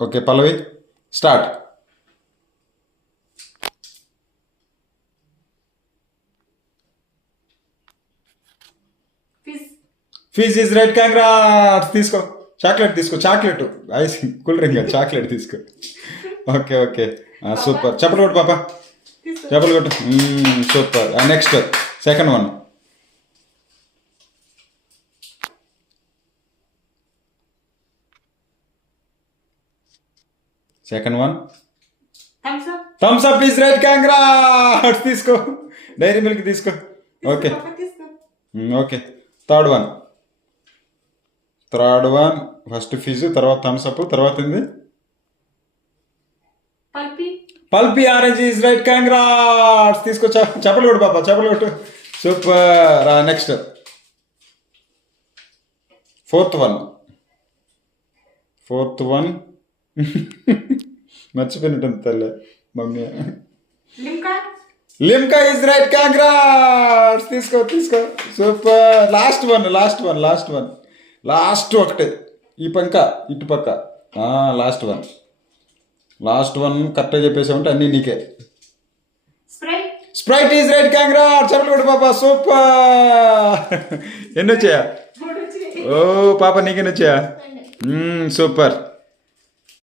ఓకే Pallavi start. Fish. Fizz is right, congrats. తీసుకో chocolate, తీసుకో chocolate, ice cool drink chocolate తీసుకో. Okay okay super. చెప్పలు కొట్టు పాప, తీసుకో. చెప్పలు కొట్టు. Super. Next second one. Second one Thums Up. Thums Up is right, congrats. తీసుకో డైరీ మిల్క్ తీసుకో. ఓకే పాప తీసుకో. Okay third one. Third one first fizz, తర్వాత థమ్స్ అప్, తర్వాత ఏంది? Pulpy. Pulpy orange is right, congrats. తీసుకో చెప్పలు కొట్టు పాప, చెప్పలు కొట్టు. Super. Next fourth one. Fourth one మర్చిపోయినట్టుంది తల్లి mummy. Limca. Limca is right, congrats. తీసుకో తీసుకో. Super. Last one last one last one last ఒకటే. ఈ పక్క ఇటు పక్క. లాస్ట్ వన్ లాస్ట్ వన్ కరెక్ట్గా చెప్పేసామంటే అన్నీ నీకే. Sprite. Sprite is right, congrats. చెప్పలు కొట్టు పాప. సూపర్. ఎన్ని వచ్చాయా? 3 వచ్చినాయి. ఓ పాప నీకెన్ని వచ్చాయా? సూపర్.